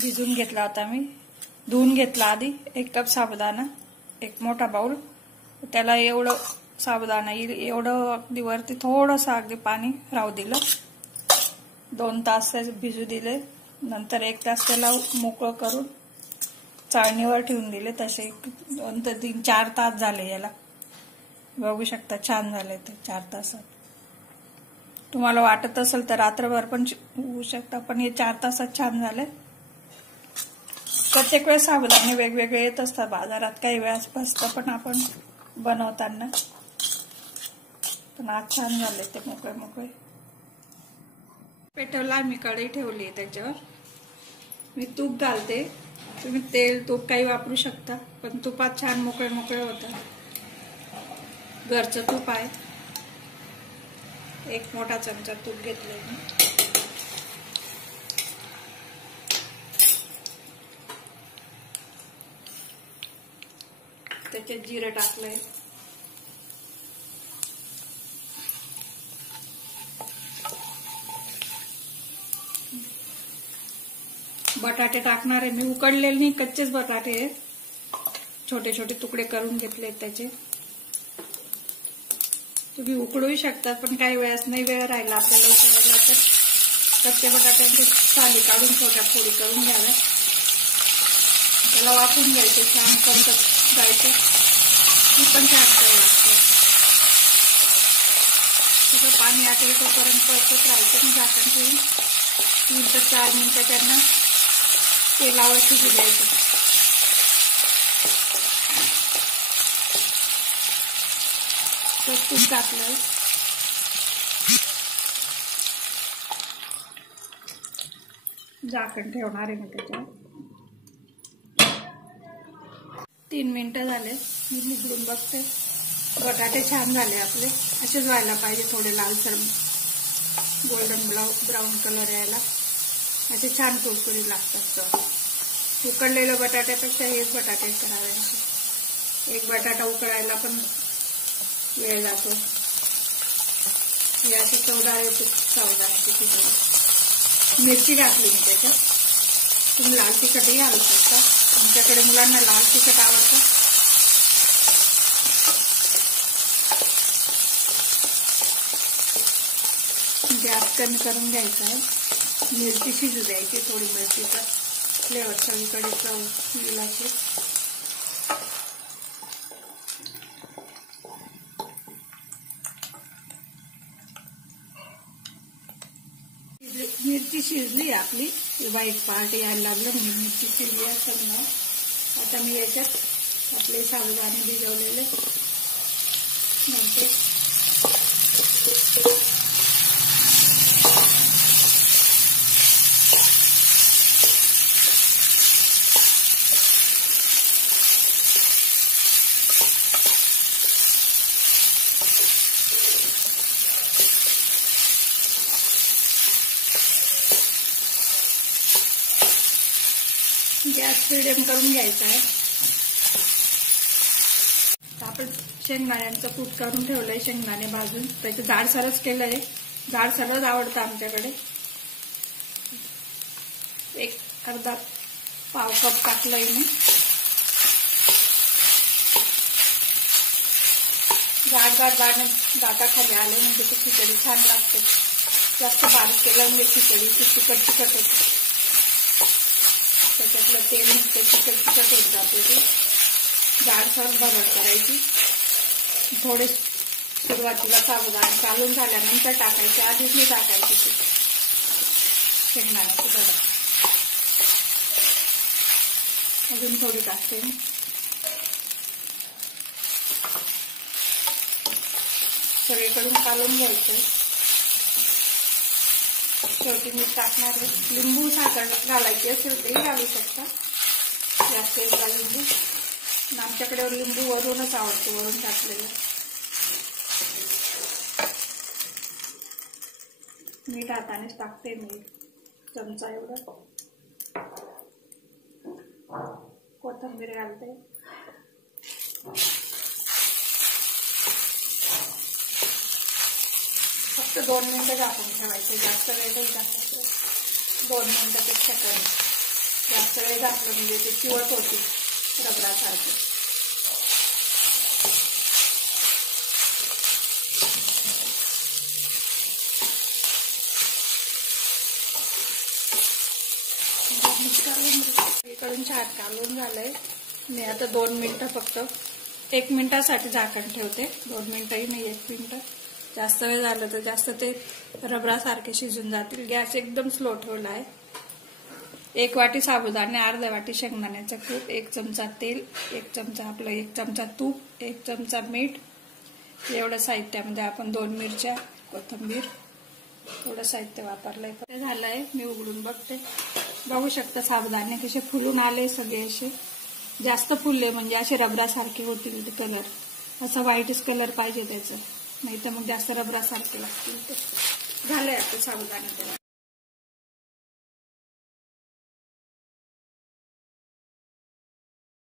भिजून घेतला होता मी, धुवून घेतला आधी। 1 कप साबुदाणा, 1 मोठा बाउल, त्याला एवढं साबुदाणा येईल एवढं अगदी वरती थोडंसं अगदी पाणी राहू दिलं। 2 तास भिजू दिले, नंतर 1 तास त्याला मोकळं करून चाळणीवर ठेवून दिले। तसे 2 ते 4 तास झाले याला, बघू शकता छान झाले ते 4 तासात। तुम्हाला वाटत असेल तर रात्रभर पण होऊ शकता, पण हे 4 तासात छान झाले। प्रत्येक वेळेस साबुदाणे वेगवेगळे येत असतात बाजारात, काही वेळास बसतं पण आपण बनवताना, पण आज छान झाले ते मोकळे मोकळे। पेटवला मी, कढई ठेवली, त्याच्यावर मी तूप घालते। तुम्ही तेल तूप काही वापरू शकता, पण तुपात छान मोकळे मोकळे होतात। घरचं तूप आहे, 1 मोठा चमचा तूप घेतलंय मी। त्याच्यात जिरं टाकलंय, बटाटे टाकणार आहे मी, उकडलेले नाही, कच्चेच बटाटे आहेत, छोटे छोटे तुकडे करून घेतले त्याचे। तुम्ही उकडूही शकतात, पण काही वेळास नाही वेळ राहिला आपल्याला उकडायला तर कच्चे बटाट्यांची साली काढून छोट्या फोडी करून घ्याव्या, त्याला वाफवून घ्यायचे, छान पंचत जायचं, ती पण छान चव लागते। त्याचं पाणी आटेल तोपर्यंत परतत राहायचं, झाकण ठेवून 3 ते 4 मिनिटं त्यांना तेलावर शिजू द्यायचं। तूप टाकलंय, झाकण ठेवणार आहे मी त्याच्यावर। 3 मिनिटं झाले, मी निवडून बघते। बटाटे छान झाले आपले, असेच व्हायला पाहिजे, थोडे लालसर गोल्डन ब्राऊन कलर यायला, असे छान कुरकुरीत लागतात। उकडलेल्या बटाट्यापेक्षा हेच बटाटे करावे। 1 बटाटा उकडायला पण वेळ जातो। हे अशी चवदार येते साबुदाण्याची खिचडी। मिरची घातली मी त्याच्यात, तुम्ही लाल तिखटही घालू शकता, आमच्याकडे मुलांना लाल तिखट आवडतं। गॅस कमी करून घ्यायचा आहे, मिरची शिजू द्यायची, थोडी मिरचीचा फ्लेवर सगळीकडे चव येईल अशी। मिरची शिजली आपली, व्हाईट पार्ट यायला लागलं, मिरची शिजली असेल ना। आता मी याच्यात आपले साबुदाणे भिजवलेले घालते। गॅस मीडियम करून घ्यायचा आहे। आपण शेंगदाण्यांचं कूट करून ठेवलंय, शेंगदाणे भाजून, त्याचं जाडसरच केलंय, जाडसरच आवडतं आमच्याकडे। 1 अर्धा पाव कप टाकलंय मी। जाड दाताखाली आले म्हणजे ती खिचडी छान लागते। जास्त बारीक केलं म्हणजे खिचडी तिखट तिखट होते, त्याच्यातलं तेल निघते, तिखट तिखट होत जाते। ती जाडसर भरड करायची, थोडे सुरुवातीला साबुदाणे चालून झाल्यानंतर टाकायचे, आधीच नाही टाकायची ती शेंगदाण्याची भरड। अजून थोडी टाकते मी, सगळीकडून कालून घ्यायचं। शेवटी मीठ टाकणार आहे, लिंबू साखर घालायची असेल तरी घालू शकता, जास्त एकदा लिंबू, आमच्याकडे लिंबू वरूनच आवडतो, वरून टाकलेलं। मीठ हातानेच टाकते मी, चमचा एवढं, कोथिंबीर घालते। फक्त 2 मिनिटं झाकून ठेवायचे, जास्त वेळ नाही टाकायचं, 2 मिनिटापेक्षा कमी, जास्त वेळ घातलं म्हणजे ते चिवट होती रबरासारखी. इकडून छान कालवून झालंय. मी आता 2 मिनिटं फक्त 1 मिनिटासाठी झाकण ठेवते. 2 मिनिटंही नाही, 1 मिनिट. जास्त वेळ झालं तर जास्त ते रबरासारखे शिजून जातील. गॅस एकदम स्लो ठेवला आहे. 1 वाटी साबुदाणे, अर्धा वाटी शेंगदाण्याचं कूट, 1 चमचा तेल, 1 चमचा 1 चमचा तूप, 1 चमचा मीठ. एवढं साहित्यामध्ये आपण 2 मिरच्या, कोथिंबीर, थोडं साहित्य वापरलंय. ते झालंय. मी उघडून बघते. बघू शकता साबुदाणे कसे फुलून आले सगळे. असे जास्त फुलले म्हणजे असे रबरासारखे होतील ते कलर. असा व्हाईटच कलर पाहिजे त्याचं, नाही तर मग जास्त रबरासारखे लागतील ते. झालंय आता साबुदाणे.